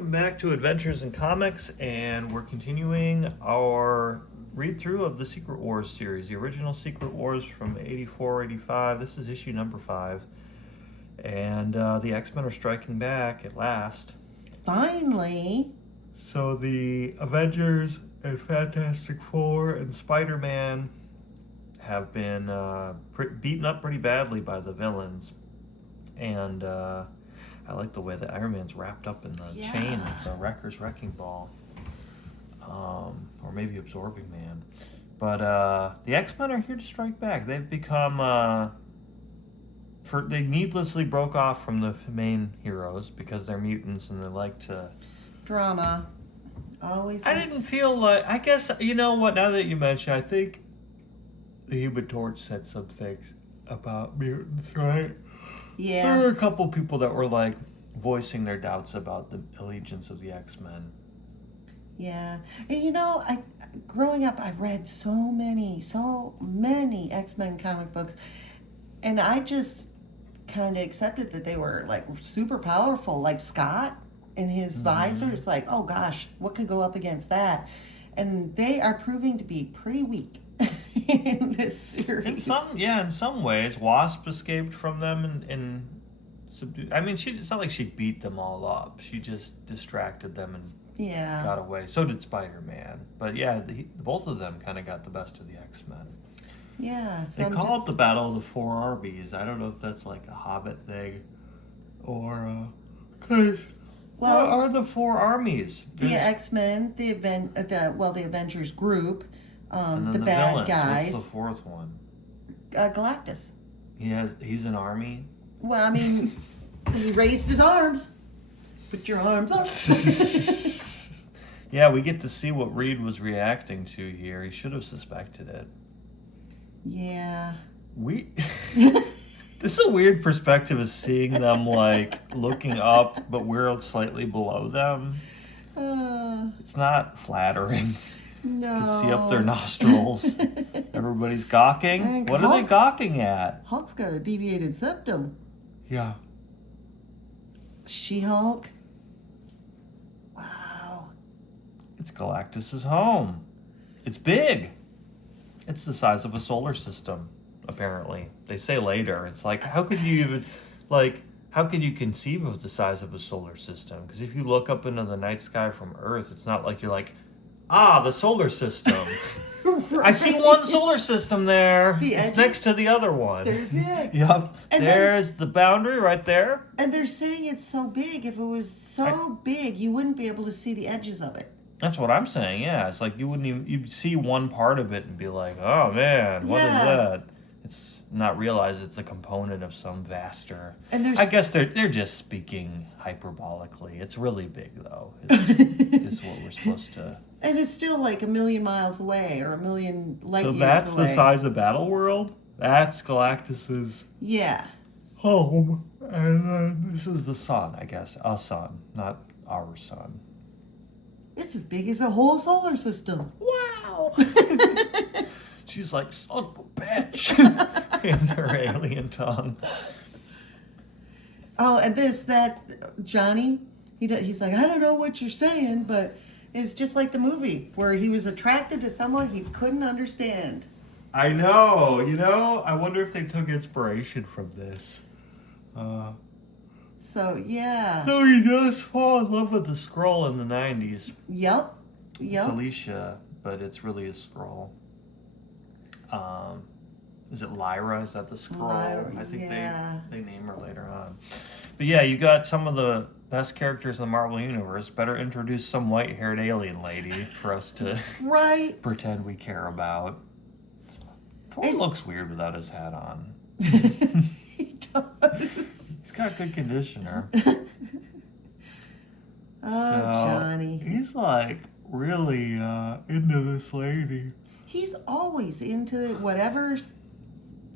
welcome back to Adventures in Comics, and we're continuing our read-through of the Secret Wars series, the original Secret Wars from 84, 85. This is issue number 5, and the X-Men are striking back at last. Finally. So the Avengers and Fantastic Four and Spider-Man have been beaten up pretty badly by the villains, and I like the way that Iron Man's wrapped up in the chain of the Wrecker's Wrecking Ball. Or maybe Absorbing Man. But the X-Men are here to strike back. They've become... they needlessly broke off from the main heroes because they're mutants and they like to... Drama. Always. I didn't feel like... I guess, you know what, now that you mention, I think the Human Torch said some things about mutants, right? Yeah. There were a couple people that were like voicing their doubts about the allegiance of the X-Men. Yeah. And you know, growing up, I read so many X-Men comic books, and I just kind of accepted that they were like super powerful, like Scott and his visor. It's like, oh gosh, what could go up against that? And they are proving to be pretty weak in this series. In some ways, Wasp escaped from them and subdued. I mean, it's not like she beat them all up. She just distracted them and got away. So did Spider-Man. But yeah, both of them kind of got the best of the X-Men. Yeah. So they call it the Battle of the Four Armies. I don't know if that's like a Hobbit thing or... what are the four armies? The X-Men, the Avengers group, and the bad villains. guys. What's the fourth one? Galactus. He's an army? Well, I mean, he raised his arms. Put your arms up. Yeah, we get to see what Reed was reacting to here. He should have suspected it. Yeah. This is a weird perspective of seeing them like looking up, but we're slightly below them. It's not flattering. No. To see up their nostrils. Everybody's gawking. And what are they gawking at? Hulk's got a deviated septum. Yeah. She-Hulk. Wow. It's Galactus's home. It's big. It's the size of a solar system, apparently. They say later. It's like, how could you conceive of the size of a solar system? Because if you look up into the night sky from Earth, it's not like you're like, the solar system. Right. I see one solar system there. It's next to the other one. There's it. Yep. And there's the boundary right there. And they're saying it's so big. If it was so big, you wouldn't be able to see the edges of it. That's what I'm saying, yeah. It's like you'd see one part of it and be like, oh man, what is that? It's not realize it's a component of some vaster. And I guess they're just speaking hyperbolically. It's really big though. Is what we're supposed to. And it's still like 1,000,000 miles away or 1,000,000 light years away. So that's the size of Battleworld? That's Galactus's home. And this is the sun, I guess. A sun, not our sun. It's as big as a whole solar system. Wow! She's like, son of a bitch, in her alien tongue. Oh, and that Johnny, he's like, I don't know what you're saying, but it's just like the movie where he was attracted to someone he couldn't understand. I know, I wonder if they took inspiration from this. So, yeah. So he does fall in love with the Skrull in the 90s. Yep. It's Alicia, but it's really a Skrull. Is it Lyra? Is that the Skrull? I think they name her later on. But yeah, you got some of the best characters in the Marvel Universe. Better introduce some white-haired alien lady for us to pretend we care about. Thor looks weird without his hat on. He does. He's got good conditioner. Johnny. He's like really into this lady. He's always into whatever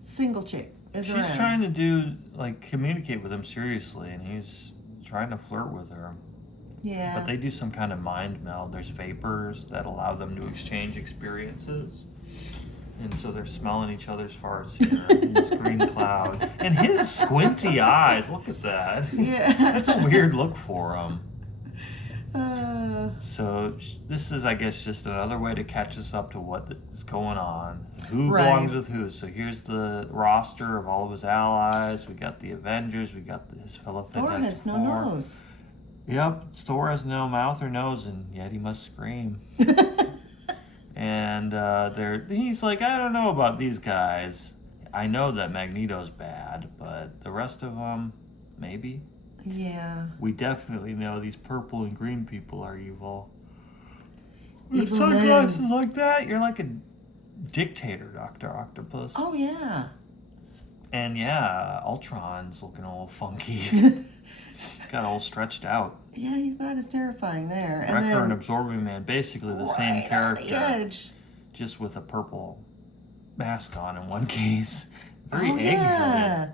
single chick is around. She's trying to communicate with him seriously, and he's trying to flirt with her. Yeah. But they do some kind of mind meld. There's vapors that allow them to exchange experiences. And so they're smelling each other's farts here in this green cloud. And his squinty eyes, look at that. Yeah. That's a weird look for him. So this is, I guess, just another way to catch us up to what is going on. Who Right. belongs with who. So here's the roster of all of his allies. We got the Avengers. We got his fellow Thor has Fantastic no Four. nose. Yep, Thor has no mouth or nose, and yet he must scream. And he's like, I don't know about these guys. I know that Magneto's bad, but the rest of them, maybe. Yeah. We definitely know these purple and green people are evil. Evil With sunglasses men. like that, you're like a dictator, Dr. Octopus. Oh, yeah. And yeah, Ultron's looking all funky. Got all stretched out. Yeah, he's not as terrifying there. And Wrecker then, and Absorbing Man, basically the same right on character, the edge. just with a purple mask on in one case. Very Oh, egg-headed. yeah.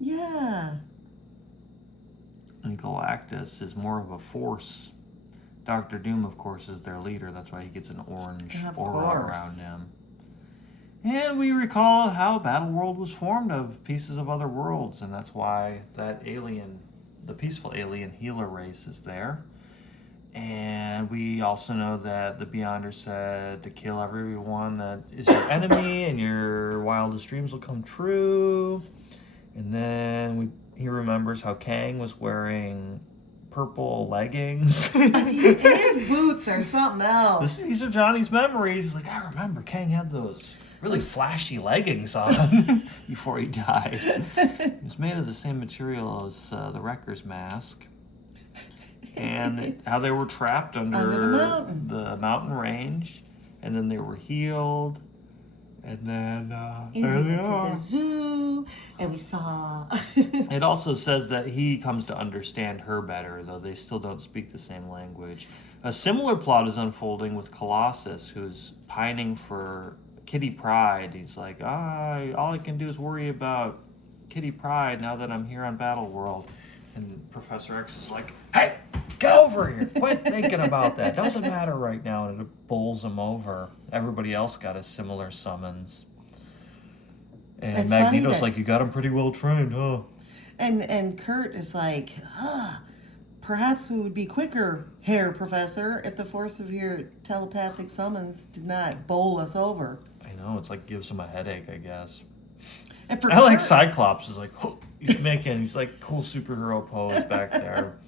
Yeah. And Galactus is more of a force. Doctor Doom, of course, is their leader. That's why he gets an orange Of aura course. around him. And we recall how Battleworld was formed of pieces of other worlds, and that's why that alien, the peaceful alien healer race, is there. And we also know that the Beyonder said to kill everyone that is your enemy, and your wildest dreams will come true. And then he remembers how Kang was wearing purple leggings. His boots are something else. These are Johnny's memories. He's like, I remember Kang had those really flashy leggings on before he died. It was made of the same material as the Wrecker's mask. And how they were trapped under the mountain range. And then they were healed. And then And there we they went to are. the zoo, and we saw. It also says that he comes to understand her better, though they still don't speak the same language. A similar plot is unfolding with Colossus, who's pining for Kitty Pryde. He's like, all I can do is worry about Kitty Pryde now that I'm here on Battleworld. And Professor X is like, hey, get over here. Quit thinking about that. Doesn't matter right now. And it bowls him over. Everybody else got a similar summons. And It's funny Magneto's that- like, you got him pretty well trained, huh? And Kurt is like, perhaps we would be quicker, Herr Professor, if the force of your telepathic summons did not bowl us over. I know, it's like gives him a headache, I guess. And for I like Kurt- Cyclops is like, he's like cool superhero pose back there.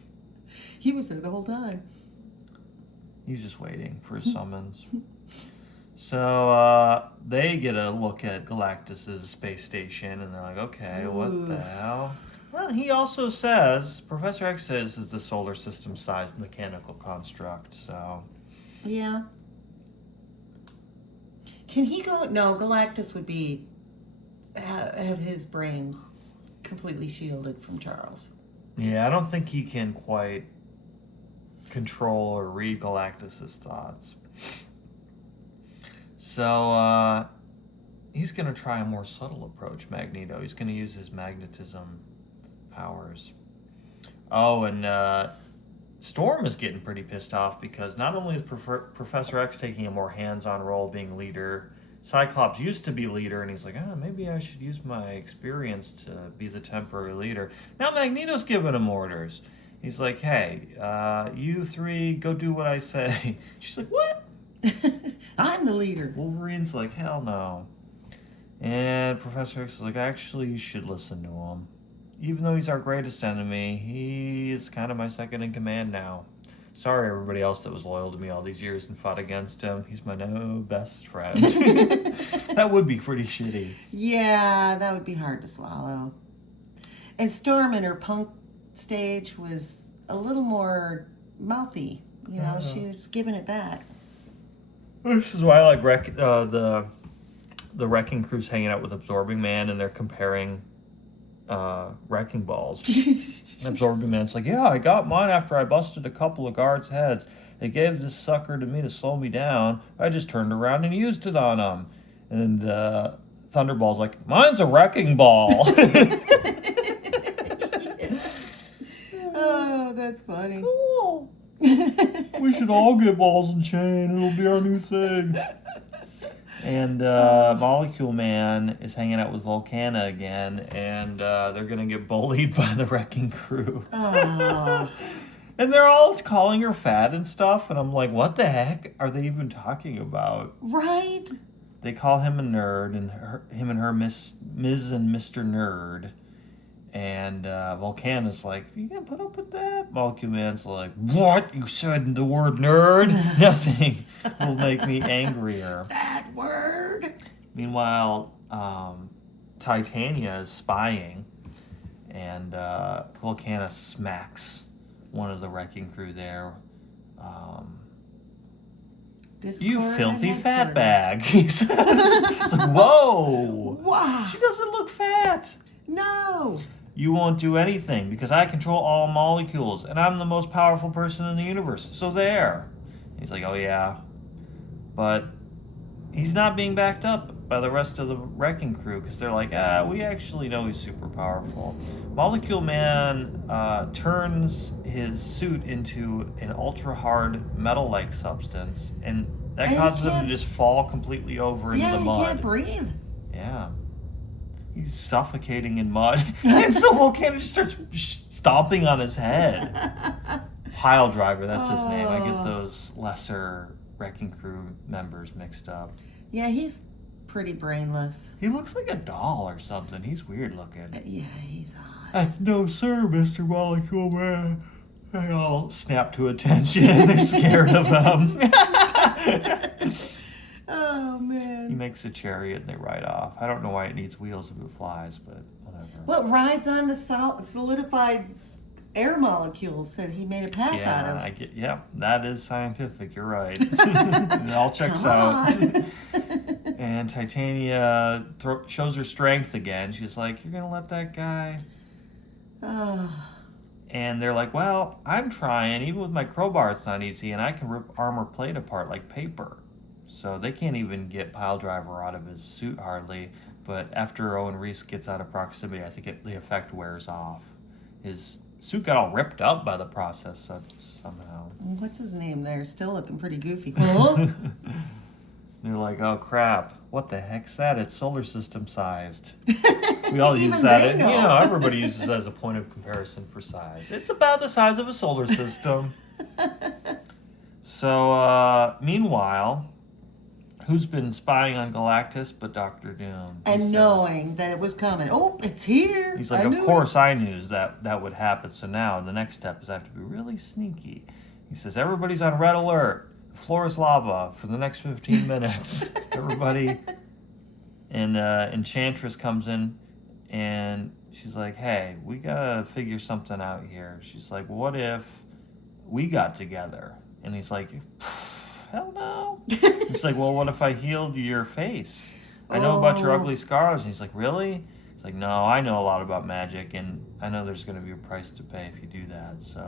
He was there the whole time. He's just waiting for his summons. So they get a look at Galactus's space station, and they're like, okay, what the Oof. hell? Well, he also says, Professor X says it's the solar system-sized mechanical construct, so... Yeah. Can he go? No, Galactus would be have his brain completely shielded from Charles. Yeah, I don't think he can quite control or read Galactus's thoughts. So, he's going to try a more subtle approach, Magneto. He's going to use his magnetism powers. Oh, and Storm is getting pretty pissed off because not only is Professor X taking a more hands-on role being leader, Cyclops used to be leader, and he's like, maybe I should use my experience to be the temporary leader. Now Magneto's giving him orders. He's like, hey, you three, go do what I say. She's like, what? I'm the leader. Wolverine's like, hell no. And Professor X is like, actually, you should listen to him. Even though he's our greatest enemy, he is kind of my second in command now. Sorry, everybody else that was loyal to me all these years and fought against him. He's my new best friend. That would be pretty shitty. Yeah, that would be hard to swallow. And Storm in her punk stage was a little more mouthy. You know, she was giving it back. This is why I like the Wrecking Crew's hanging out with Absorbing Man, and they're comparing wrecking balls. And Absorbing Man's like, yeah, I got mine after I busted a couple of guards' heads. They gave this sucker to me to slow me down. I just turned around and used it on them. And Thunderball's like, mine's a wrecking ball. Oh, that's funny. Cool. We should all get balls and chain. It'll be our new thing. And Molecule Man is hanging out with Volcana again, and they're going to get bullied by the Wrecking Crew. Oh. And they're all calling her fat and stuff, and I'm like, what the heck are they even talking about? Right? They call him a nerd, and him and her Ms. and Mr. Nerd. And Volcana's like, you gonna put up with that? Molecule Man's like, what? You said the word nerd? Nothing will make me angrier. That word. Meanwhile, Titania is spying, and Volcana smacks one of the wrecking crew there. You Discord filthy and fat headquarters. bag. He says. It's like, whoa! Wow. She doesn't look fat. No. You won't do anything because I control all molecules and I'm the most powerful person in the universe. So there. He's like, oh yeah. But he's not being backed up by the rest of the wrecking crew because they're like, we actually know he's super powerful. Molecule Man turns his suit into an ultra hard metal-like substance, and that And he causes him to can't- just fall completely over into Yeah, the he mud. can't breathe. Yeah. He's suffocating in mud. And so Volcano just starts stomping on his head. Pile Driver, that's his name. I get those lesser wrecking crew members mixed up. Yeah, he's pretty brainless. He looks like a doll or something. He's weird looking. Yeah, he's odd. No, sir, Mr. Molecule Man. They all snap to attention. They're scared of him. Oh, man. He makes a chariot and they ride off. I don't know why it needs wheels if it flies, but whatever. What rides on the solidified air molecules that he made a path out of? I get. Yeah, that is scientific. You're right. It all checks Come out. on. And Titania shows her strength again. She's like, "You're gonna let that guy?" Oh, And they're like, "Well, I'm trying. Even with my crowbar, it's not easy, and I can rip armor plate apart like paper." So they can't even get Pile Driver out of his suit hardly. But after Owen Reese gets out of proximity, I think the effect wears off. His suit got all ripped up by the process somehow. what's his name there? Still looking pretty goofy. Huh? They're like, oh crap, what the heck's that? It's solar system sized. We all use Even that. they know. Everybody uses it as a point of comparison for size. It's about the size of a solar system. So, meanwhile, who's been spying on Galactus but Doctor Doom? And knowing that it was coming. Oh, it's here. He's like, I of knew course I knew that would happen. So now the next step is I have to be really sneaky. He says, everybody's on red alert. The floor is lava for the next 15 minutes. Everybody. And Enchantress comes in and she's like, hey, we gotta figure something out here. She's like, what if we got together? And he's like, hell no. He's like, well, what if I healed your face? I know about your Oh. ugly scars. And he's like, really? He's like, no, I know a lot about magic, and I know there's going to be a price to pay if you do that. So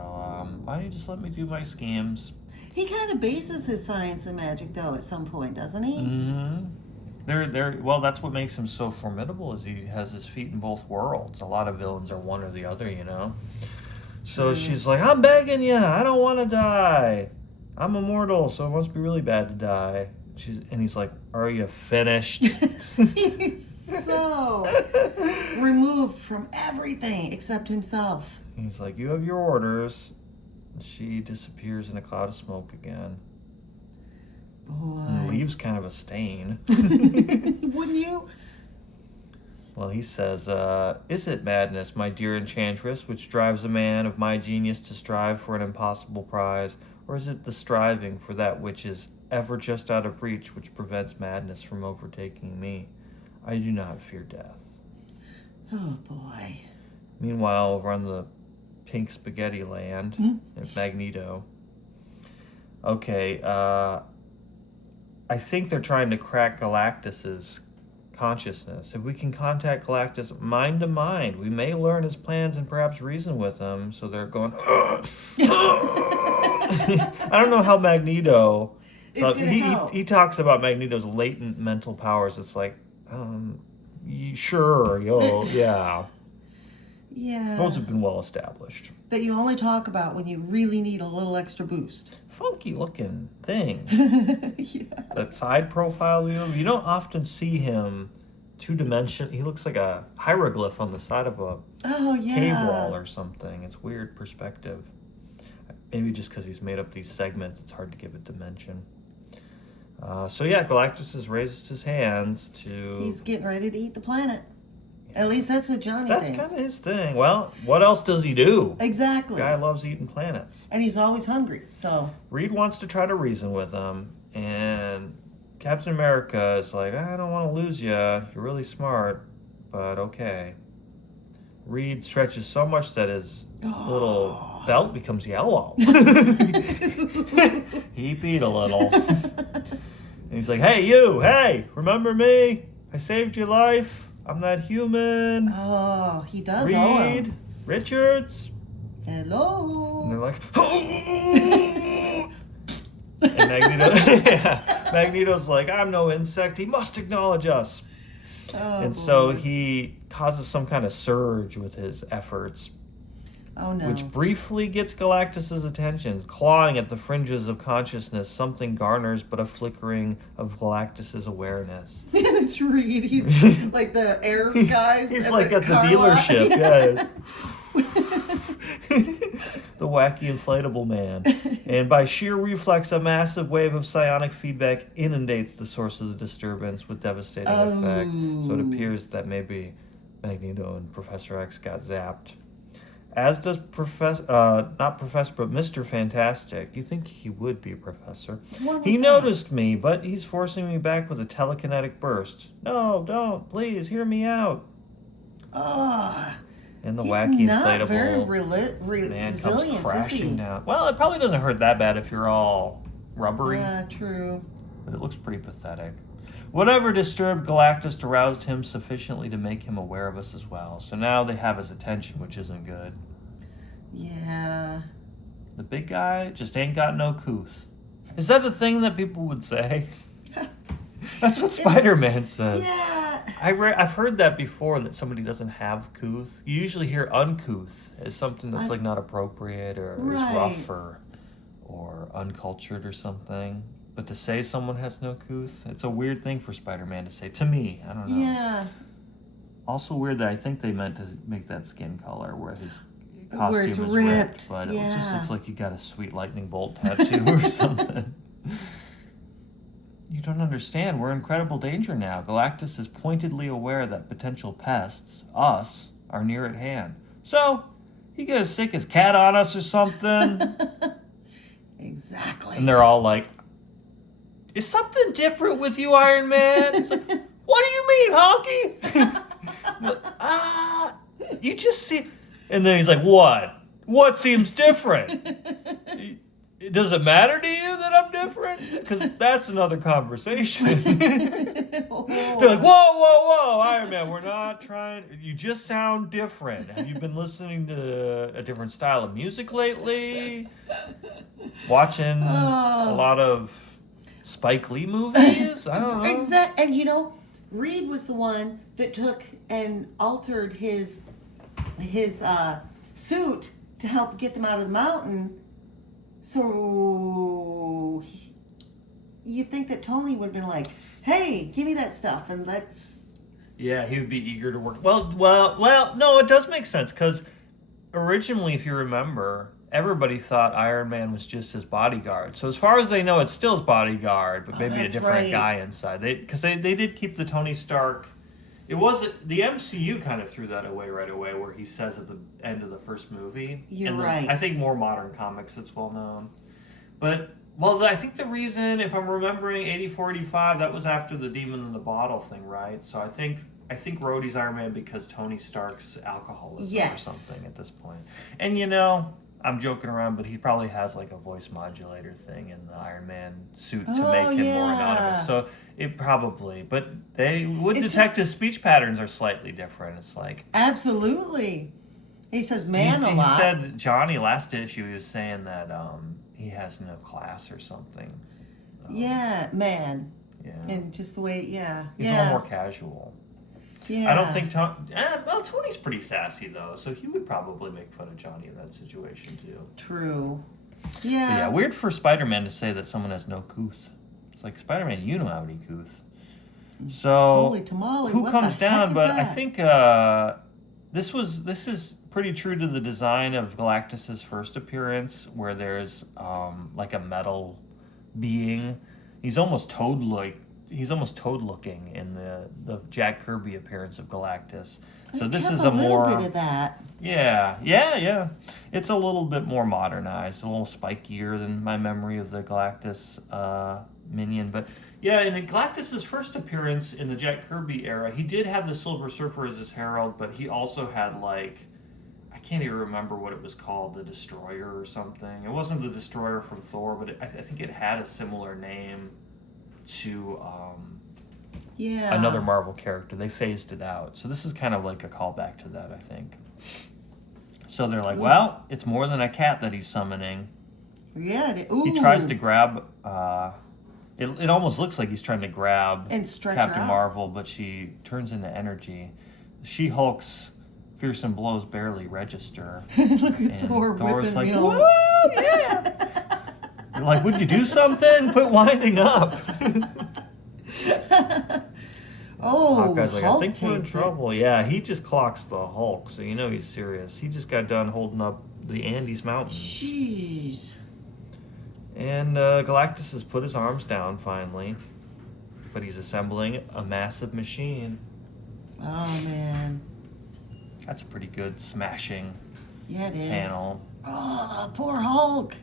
why don't you just let me do my schemes? He kind of bases his science and magic, though, at some point, doesn't he? Mm-hmm. Well, that's what makes him so formidable is he has his feet in both worlds. A lot of villains are one or the other, you know? So she's like, I'm begging you. I don't want to die. I'm immortal, so it must be really bad to die. And he's like, are you finished? He's so removed from everything except himself. He's like, you have your orders. She disappears in a cloud of smoke again. And Boy. leaves kind of a stain. Wouldn't you? Well, he says, is it madness, my dear enchantress, which drives a man of my genius to strive for an impossible prize? Or is it the striving for that which is ever just out of reach which prevents madness from overtaking me? I do not fear death. Oh, boy. Meanwhile, over on the pink spaghetti land, at Magneto. Okay, I think they're trying to crack Galactus's consciousness. If we can contact Galactus mind to mind, we may learn his plans and perhaps reason with him. So they're going, I don't know how Magneto... He talks about Magneto's latent mental powers. It's like, sure, yeah. Yeah. Those have been well established. That you only talk about when you really need a little extra boost. Funky looking thing. Yeah. That side profile you don't often see him two-dimensional. He looks like a hieroglyph on the side of a Oh, yeah. cave wall or something. It's weird perspective. Maybe just because he's made up these segments, it's hard to give it dimension. So yeah, Galactus has raised his hands to... He's getting ready to eat the planet. At least that's what Johnny That's thinks. kind of his thing. Well, what else does he do? Exactly. Guy loves eating planets. And he's always hungry, so... Reed wants to try to reason with him, and Captain America is like, I don't want to lose you. You're really smart, but okay. Reed stretches so much that his little belt becomes yellow. He peed a little. And he's like, hey, remember me? I saved your life. I'm not human. Oh, he does owe Reed him. Richards. Hello. And they're like, and Magneto's like, I'm no insect. He must acknowledge us. Oh, And boy. so he causes some kind of surge with his efforts, Oh, no. which briefly gets Galactus's attention. Clawing at the fringes of consciousness, something garners but a flickering of Galactus's awareness. It's Reed. He's like the air guys. He's at like at the car lot. dealership, yeah. The wacky inflatable man. And by sheer reflex, a massive wave of psionic feedback inundates the source of the disturbance with devastating effect. So it appears that maybe Magneto and Professor X got zapped. As does not Professor, but Mr. Fantastic. You think he would be a professor. What He was noticed me, but he's forcing me back with a telekinetic burst. No, don't. Please, hear me out. And the He's wacky not inflatable very man comes resilient, is he? crashing down. Well, it probably doesn't hurt that bad if you're all rubbery, Yeah, true. but it looks pretty pathetic. Whatever disturbed Galactus aroused him sufficiently to make him aware of us as well. So now they have his attention, which isn't good. Yeah. The big guy just ain't got no couth. Is that a thing that people would say? That's what Spider-Man says. Yeah. I've heard that before, that somebody doesn't have couth. You usually hear uncouth as something that's like not appropriate or is rough or uncultured or something. But to say someone has no couth, it's a weird thing for Spider-Man to say. To me, I don't know. Yeah. Also weird that I think they meant to make that skin color where his Where costume it's is ripped, but it just yeah. looks like he got a sweet lightning bolt tattoo or something. You don't understand. We're in incredible danger now. Galactus is pointedly aware that potential pests, us, are near at hand. So, he get as sick as cat on us or something. Exactly. And they're all like, is something different with you, Iron Man? It's like, what do you mean, honky? You just see... And then he's like, what? What seems different? Does it matter to you that I'm different? Because that's another conversation. They're like, whoa, Iron Man, we're not trying... You just sound different. Have you been listening to a different style of music lately? Watching a lot of Spike Lee movies? I don't know. Exactly. And you know, Reed was the one that took and altered his suit to help get them out of the mountain. So you think that Tony would have been like, "Hey, give me that stuff," and let's. Yeah, he would be eager to work. Well. No, it does make sense because originally, if you remember, everybody thought Iron Man was just his bodyguard. So as far as they know, it's still his bodyguard, but maybe a that's different right. guy inside. Because they did keep the Tony Stark. It wasn't the MCU kind of threw that away right away, where he says at the end of the first movie. You're And right. I think more modern comics, it's well known. But I think the reason, if I'm remembering 84, 85, that was after the Demon in the Bottle thing, right? So I think Rhodey's Iron Man because Tony Stark's alcoholism Yes. or something at this point. And you know, I'm joking around, but he probably has like a voice modulator thing in the Iron Man suit to make him more anonymous. So it probably, but they would It's detect his speech patterns are slightly different. It's like Absolutely. He says "man" a he lot. said Johnny last issue. He was saying that he has no class or something. Yeah, man. Yeah, And just the way, yeah. he's a yeah. little more casual. Yeah. I don't think Tony's pretty sassy though, so he would probably make fun of Johnny in that situation too. True. But Yeah. yeah, weird for Spider-Man to say that someone has no couth. It's like, Spider-Man, you know how many couth. So Holy tamale, who what comes the heck down? is But I that? think this is pretty true to the design of Galactus's first appearance, where there's like a metal being. He's almost toad-like. He's almost toad-looking in the Jack Kirby appearance of Galactus. So I this kept is a a little more bit of that. yeah. It's a little bit more modernized, a little spikier than my memory of the Galactus minion. But yeah, in Galactus's first appearance in the Jack Kirby era, he did have the Silver Surfer as his herald, but he also had like, I can't even remember what it was called, the Destroyer or something. It wasn't the Destroyer from Thor, but I think it had a similar name to Yeah. another Marvel character. They phased it out. So this is kind of like a callback to that, I think. So they're like, well, it's more than a cat that he's summoning. Yeah. Ooh. He tries to grab, it almost looks like he's trying to grab And stretch her Captain out. Marvel, but she turns into energy. She-Hulk's fearsome blows barely register. Look at And Thor Thor's whipping, like, you know. whoa, yeah. You're like, would you do something? Quit winding up. Oh, Hawkeye's like, I Hulk think we're in takes it. trouble. Yeah, he just clocks the Hulk, so you know he's serious. He just got done holding up the Andes Mountains. Jeez. And Galactus has put his arms down finally, but he's assembling a massive machine. Oh man. That's a pretty good smashing Yeah, it is. panel. Oh, the poor Hulk.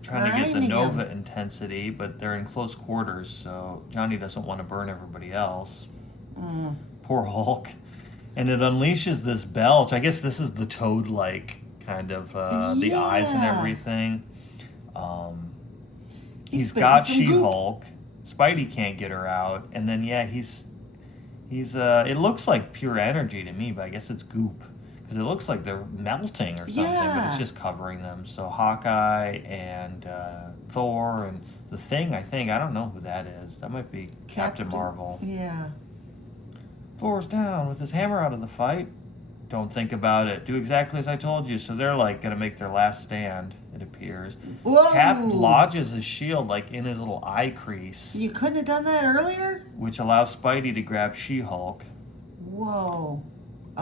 Trying to get the Grinding Nova him. intensity, but they're in close quarters, so Johnny doesn't want to burn everybody else. Mm. Poor Hulk. And it unleashes this belch. I guess this is the toad-like kind of the eyes and Yeah. everything. He's spitting got some goop. She-Hulk. Spidey can't get her out, and then yeah, he's it looks like pure energy to me, but I guess it's goop because it looks like they're melting or something, but Yeah. it's just covering them. So Hawkeye and Thor and the Thing, I think, I don't know who that is. That might be Captain Marvel. Yeah. Thor's down with his hammer out of the fight. Don't think about it. Do exactly as I told you. So they're like gonna make their last stand, it appears. Whoa. Cap lodges his shield like in his little eye crease, You couldn't have done that earlier? which allows Spidey to grab She-Hulk. Whoa.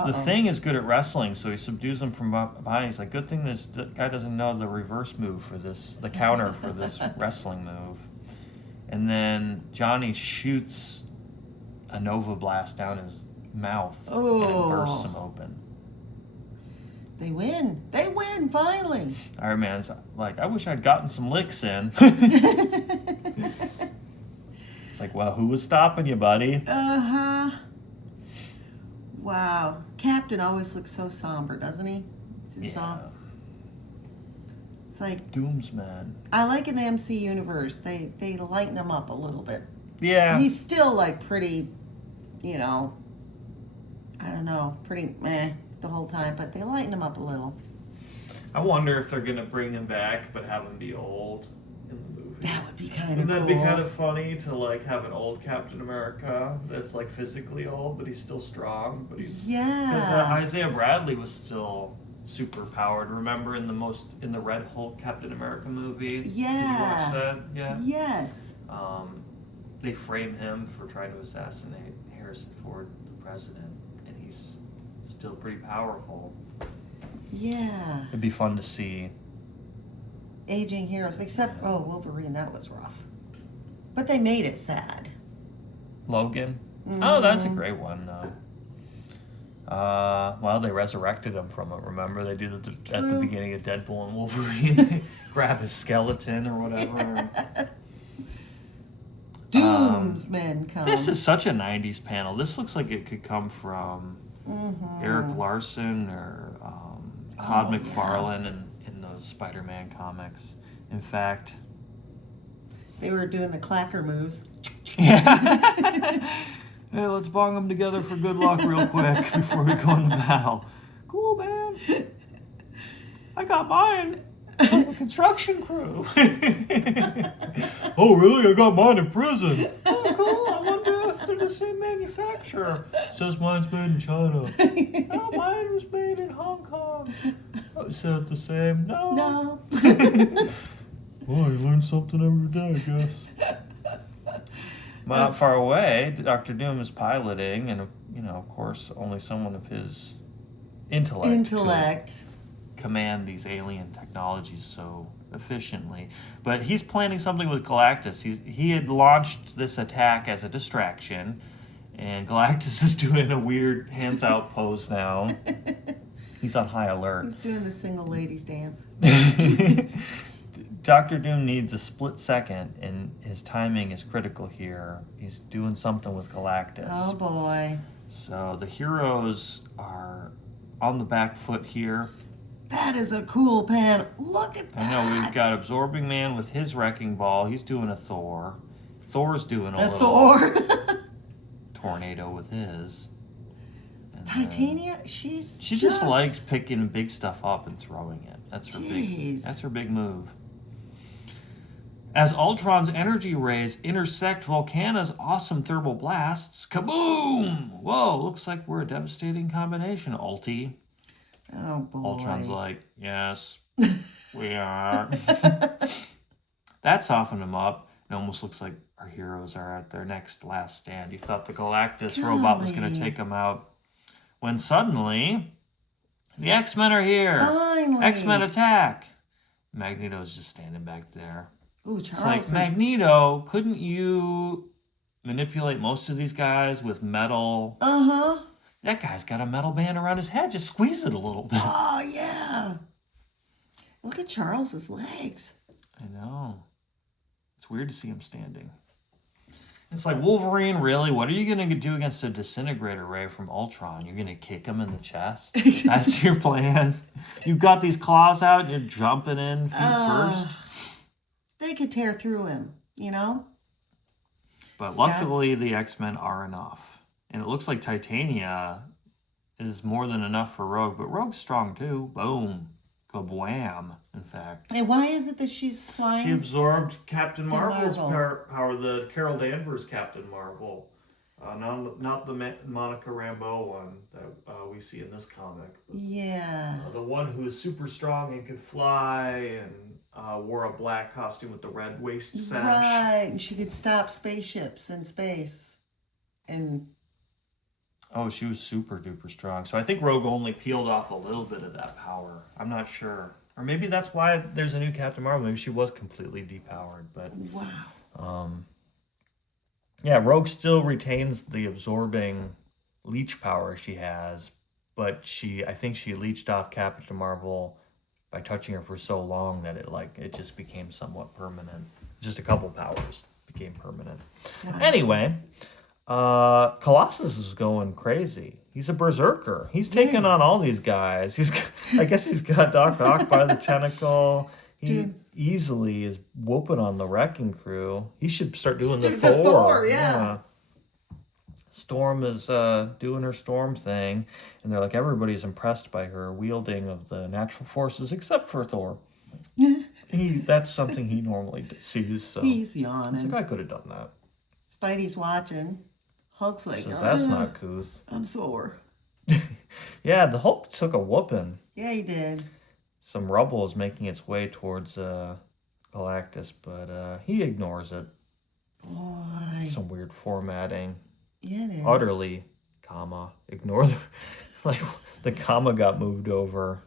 The Thing is good at wrestling, so he subdues him from behind. He's like, good thing this guy doesn't know the reverse move for this, the counter for this wrestling move. And then Johnny shoots a Nova Blast down his mouth, and it bursts him open. They win. They win, finally. Iron Man's like, I wish I'd gotten some licks in. It's like, well, who was stopping you, buddy? Uh-huh. Wow. Captain always looks so somber, doesn't he? It's like, Doomsman. I like in the MC universe, they lighten him up a little bit. Yeah. He's still like pretty, you know, I don't know, pretty meh the whole time, but they lighten him up a little. I wonder if they're gonna bring him back, but have him be old in the movie. That would be kind of Wouldn't cool. that be kind of funny to like have an old Captain America that's like physically old, but he's still strong, but he's Yeah. Because Isaiah Bradley was still super powered. Remember in the Red Hulk Captain America movie? Did you Yeah. watch that? Yeah. Yes. They frame him for trying to assassinate Harrison Ford, the president, and he's still pretty powerful. Yeah. It'd be fun to see. Aging heroes, except, oh, Wolverine, that was rough. But they made it sad. Logan? Oh, that's a Mhm. great one, though. Well, they resurrected him from it, remember? They do that at the True. beginning of Deadpool and Wolverine. They grab his skeleton or whatever. Doomsmen come. This is such a 90s panel. This looks like it could come from Mhm. Eric Larson or Todd Oh, yeah. McFarlane in those Spider-Man comics. In fact... They were doing the clacker moves. Yeah. Hey, let's bong them together for good luck real quick before we go into battle. Cool, man. I got mine from the construction crew. Oh, really? I got mine in prison. Oh, cool. I wonder if they're the same manufacturer. Says mine's made in China. Oh, mine was made in Hong Kong. Oh, is that the same? No. No. Well, you learn something every day, I guess. Not far away, Dr. Doom is piloting, and, you know, of course, only someone of his Intellect. command these alien technologies so efficiently. But he's planning something with Galactus. He had launched this attack as a distraction, and Galactus is doing a weird hands out pose now. He's on high alert. He's doing the single ladies dance. Doctor Doom needs a split second, and his timing is critical here. He's doing something with Galactus. Oh boy. So the heroes are on the back foot here. That is a cool pen. Look at that. I know we've got Absorbing Man with his wrecking ball. He's doing a Thor. Thor's doing a little Thor. tornado with his. And Titania, she just likes picking big stuff up and throwing it. That's her Jeez. That's her big move. As Ultron's energy rays intersect Volcana's awesome thermal blasts, kaboom! Whoa, looks like we're a devastating combination, Ulti. Oh boy. Ultron's like, yes, we are. That softened him up. It almost looks like our heroes are at their last stand. You thought the Galactus robot was going to take them out. When suddenly, the X-Men are here. Finally. X-Men attack. Magneto's just standing back there. Ooh, It's Charles. like, Magneto, couldn't you manipulate most of these guys with metal? Uh-huh. That guy's got a metal band around his head. Just squeeze it a little bit. Oh, yeah. Look at Charles's legs. I know. It's weird to see him standing. It's like, Wolverine, really? What are you going to do against a disintegrator ray from Ultron? You're going to kick him in the chest? That's your plan? You've got these claws out and you're jumping in feet first? They could tear through him, you know? But luckily, the X-Men are enough. And it looks like Titania is more than enough for Rogue. But Rogue's strong, too. Boom. Kabwam, in fact. And why is it that she's flying? She absorbed Captain Marvel's Marvel. power, the Carol Danvers Captain Marvel. Not the Monica Rambeau one that we see in this comic. Yeah. The one who is super strong and could fly and wore a black costume with the red waist sash. Right. And she could stop spaceships in space. And Oh, she was super duper strong. So I think Rogue only peeled off a little bit of that power. I'm not sure. Or maybe that's why there's a new Captain Marvel. Maybe she was completely depowered. But wow. Yeah, Rogue still retains the absorbing leech power she has, but I think she leeched off Captain Marvel by touching her for so long that it just became somewhat permanent. Just a couple powers became permanent. Wow. Anyway, Colossus is going crazy. He's a berserker. He's taking on all these guys. I guess he's got Doc Ock by the tentacle. He easily is whooping on the Wrecking Crew. He should start doing the Thor. Yeah. Storm is doing her Storm thing, and they're like, everybody's impressed by her wielding of the natural forces except for Thor. That's something he normally sees. So he's yawning. It's like, I could have done that. Spidey's watching. Hulk's like, Says, that's not couth. I'm sore. Yeah, the Hulk took a whooping. Yeah, he did. Some rubble is making its way towards Galactus, but he ignores it. Boy. Some weird formatting. Yeah, it is. Utterly, ignore the comma got moved over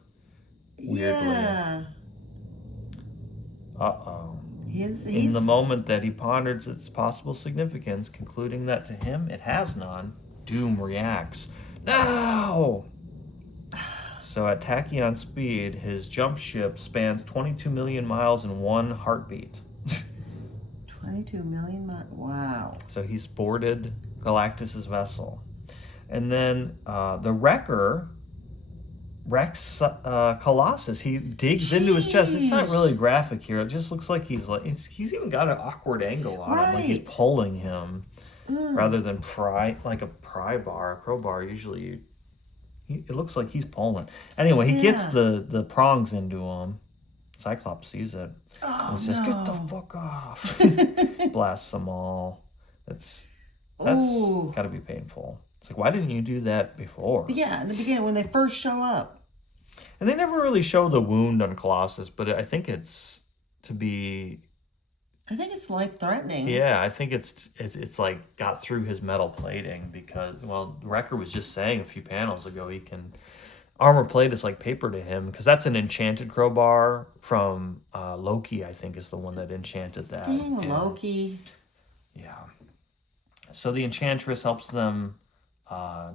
weirdly. Yeah. Uh-oh. He's In the moment that he ponders its possible significance, concluding that to him it has none, Doom reacts. No! So at tachyon speed, his jump ship spans 22 million miles in one heartbeat. 22 million miles. Wow. So he's boarded Galactus's vessel. And then the Wrecker wrecks Colossus. He digs into his chest. It's not really graphic here. It just looks like he's even got an awkward angle on him. Like he's pulling him rather than like a pry bar, a crowbar. Usually it looks like he's pulling. Anyway, he gets the prongs into him. Cyclops sees it. Oh, and he says, get the fuck off. Blasts them all. That's got to be painful. It's like, why didn't you do that before? Yeah, in the beginning, when they first show up. And they never really show the wound on Colossus, but I think it's life-threatening. Yeah, I think it's like got through his metal plating because, well, Wrecker was just saying a few panels ago he can armor plate is like paper to him because that's an enchanted crowbar from Loki, I think, is the one that enchanted that. Dang, And, Loki. yeah. So the Enchantress helps them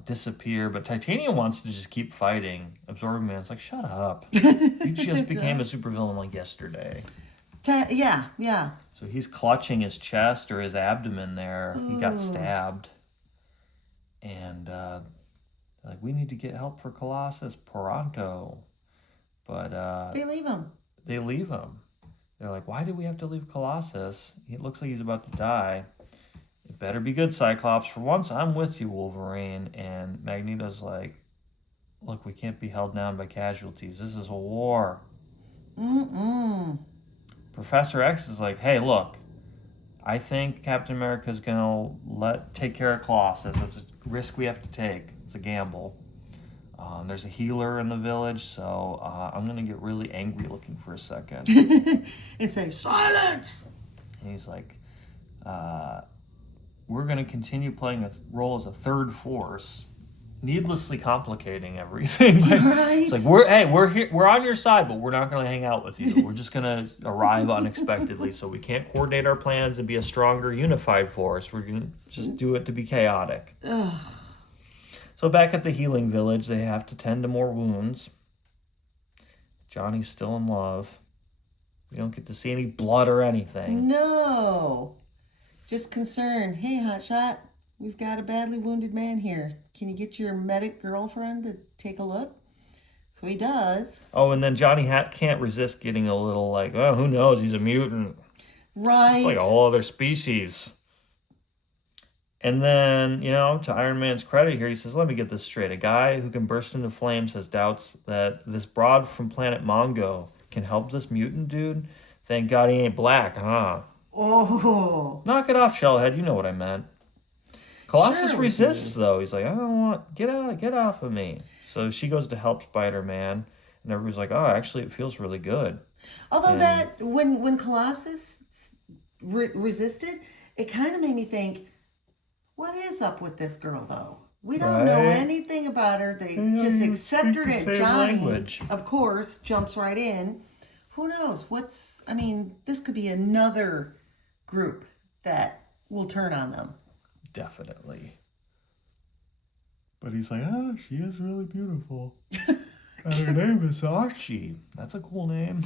disappear, but Titanium wants to just keep fighting. Absorbing Man's like, shut up. You just became a supervillain like yesterday. Yeah, yeah. So he's clutching his chest or his abdomen there. He got stabbed. And like, we need to get help for Colossus pronto. But They leave him. they leave him. They're like, why do we have to leave Colossus? He looks like he's about to die. It better be good, Cyclops. For once, I'm with you, Wolverine. And Magneto's like, look, we can't be held down by casualties. This is a war. Mm-mm. Professor X is like, hey, look, I think Captain America's going to take care of Colossus. It's a risk we have to take. It's a gamble. There's a healer in the village, so I'm going to get really angry looking for a second. And say, silence! And he's like, we're going to continue playing a role as a third force, needlessly complicating everything. Right. It's like, we're here, we're on your side, but we're not going to hang out with you. We're just going to arrive unexpectedly, so we can't coordinate our plans and be a stronger, unified force. We're going to just do it to be chaotic. Ugh. So back at the healing village, they have to tend to more wounds. Johnny's still in love. We don't get to see any blood or anything. No. Just concerned. Hey, hotshot, we've got a badly wounded man here. Can you get your medic girlfriend to take a look? So he does. Oh, and then Johnny can't resist getting a little like, oh, who knows? He's a mutant. Right. It's like a whole other species. And then, to Iron Man's credit here, he says, let me get this straight. A guy who can burst into flames has doubts that this broad from planet Mongo can help this mutant dude? Thank God he ain't black, huh? Oh. Knock it off, Shellhead. You know what I meant. Colossus Sure, resists, though. He's like, I don't want... Get off of me. So she goes to help Spider-Man. And everybody's like, oh, actually, it feels really good. Although that, when Colossus resisted, it kind of made me think, what is up with this girl, though? We don't know anything about her. They just accept her, and Johnny, of course, jumps right in. Who knows? This could be another group that will turn on them. Definitely. But he's like, she is really beautiful. And her name is Archie. That's a cool name.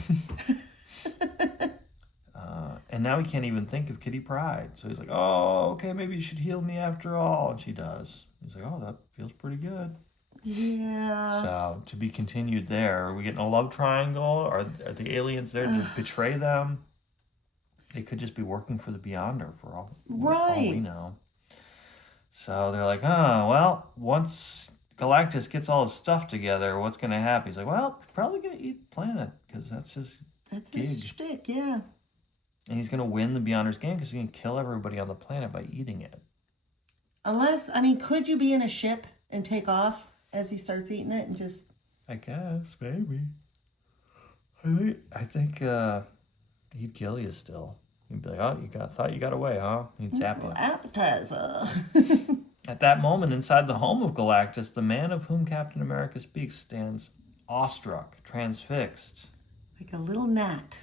And now he can't even think of Kitty Pryde. So he's like, oh, okay, maybe you should heal me after all. And she does. He's like, oh, that feels pretty good. Yeah. So, to be continued there. Are we getting a love triangle? Are the aliens there to betray them? They could just be working for the Beyonder for all we know. So they're like, well, once Galactus gets all his stuff together, what's going to happen? He's like, well, he's probably going to eat the planet because that's his gig. His shtick, yeah. And he's going to win the Beyonder's game because he can kill everybody on the planet by eating it. Could you be in a ship and take off as he starts eating it and just... I guess, maybe. I think he'd kill you still. He'd be like, oh, thought you got away, huh? He'd zap you. Appetizer. At that moment, inside the home of Galactus, the man of whom Captain America speaks stands awestruck, transfixed. Like a little gnat.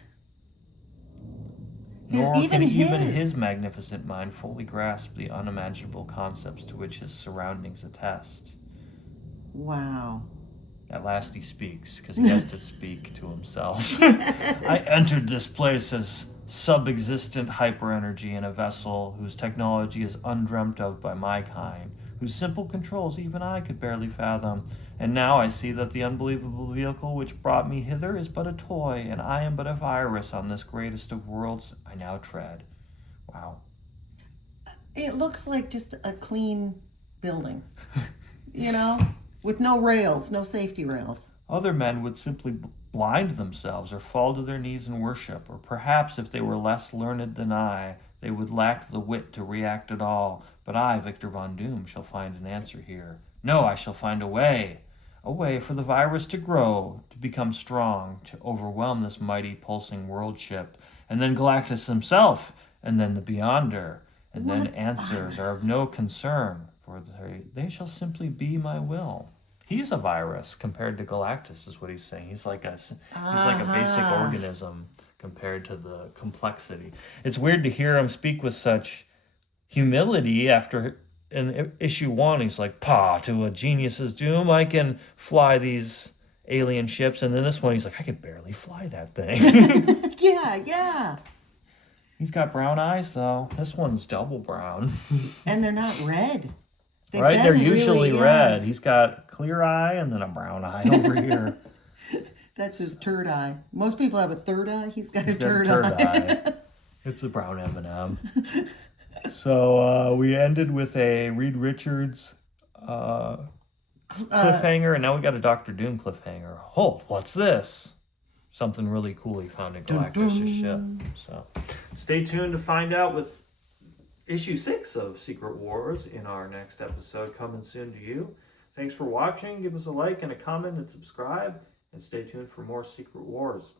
Nor can even his magnificent mind fully grasp the unimaginable concepts to which his surroundings attest. Wow. At last he speaks, because he has to speak to himself. I entered this place as sub-existent hyper-energy in a vessel whose technology is undreamt of by my kind, whose simple controls even I could barely fathom. And now I see that the unbelievable vehicle which brought me hither is but a toy, and I am but a virus on this greatest of worlds I now tread. Wow. It looks like just a clean building, with no rails, no safety rails. Other men would simply blind themselves or fall to their knees in worship, or perhaps if they were less learned than I, they would lack the wit to react at all. But I, Victor Von Doom, shall find an answer here. No, I shall find a way for the virus to grow, to become strong, to overwhelm this mighty pulsing world ship, and then Galactus himself, and then the Beyonder, and then answers are of no concern, for they shall simply be my will. He's a virus compared to Galactus, is what he's saying. He's like a basic Uh-huh. organism compared to the complexity. It's weird to hear him speak with such humility after in issue 1. He's like, "Pa, to a genius's doom, I can fly these alien ships," and then this one, he's like, "I could barely fly that thing." Yeah, yeah. He's got brown eyes though. This one's double brown. And they're not red. They've Right? They're been usually really, red. He's got clear eye and then a brown eye over here. That's his third eye. Most people have a third eye. He's got a He's got a third third eye. eye. It's a brown M&M. So we ended with a Reed Richards cliffhanger, and now we got a Doctor Doom cliffhanger. Hold, what's this? Something really cool he found in Galactus' ship. So stay tuned to find out with issue 6 of Secret Wars in our next episode, coming soon to you. Thanks for watching. Give us a like and a comment and subscribe, and stay tuned for more Secret Wars.